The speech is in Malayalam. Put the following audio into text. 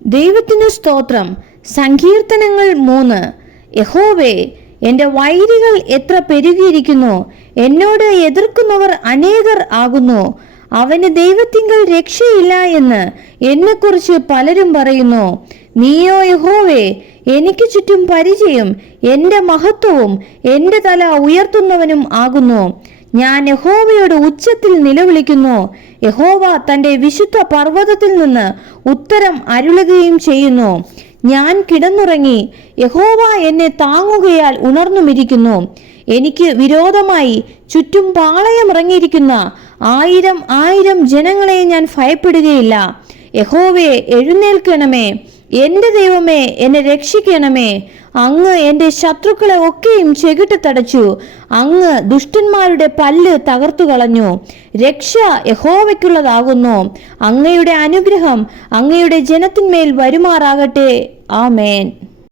ദൈവത്തിന് സ്തോത്രം. സങ്കീർത്തനങ്ങൾ 3. യഹോവേ, എൻ്റെ വൈരികൾ എത്ര പെരുകിയിരിക്കുന്നു, എന്നോട് എതിർക്കുന്നവർ അനേകർ ആകുന്നു. അവന് ദൈവത്തിങ്കൽ രക്ഷയില്ല എന്ന് എന്നെക്കുറിച്ച് പലരും പറയുന്നു. നീയോ യഹോവേ, എനിക്ക് ചുറ്റും പരിചയം, എൻ്റെ മഹത്വവും എൻ്റെ തല ഉയർത്തുന്നവനും ആകുന്നു. ഞാൻ യഹോവയോട് ഉച്ചത്തിൽ നിലവിളിക്കുന്നു. യഹോവ തൻ്റെ വിശുദ്ധ പർവ്വതത്തിൽ നിന്ന് ഉത്തരം അരുളുകയും ചെയ്യുന്നു. ഞാൻ കിടന്നുറങ്ങി, യഹോവ എന്നെ താങ്ങുകയാൽ ഉണർന്നുമിരിക്കുന്നു. എനിക്ക് വിരോധമായി ചുറ്റും പാളയമിറങ്ങിയിരിക്കുന്ന 1000 ജനങ്ങളെ ഞാൻ ഭയപ്പെടുകയില്ല. യഹോവേ, എഴുന്നേൽക്കണമേ. എൻ്റെ ദൈവമേ, എന്നെ രക്ഷിക്കണമേ. അങ്ങ് എൻ്റെ ശത്രുക്കളെ ഒക്കെയും ചെകിട്ട് തടച്ചു. അങ്ങ് ദുഷ്ടന്മാരുടെ പല്ല് തകർത്തു കളഞ്ഞു. രക്ഷ യഹോവയ്ക്കുള്ളതാകുന്നു. അങ്ങയുടെ അനുഗ്രഹം അങ്ങയുടെ ജനത്തിന്മേൽ വരുമാറാകട്ടെ. ആമേൻ.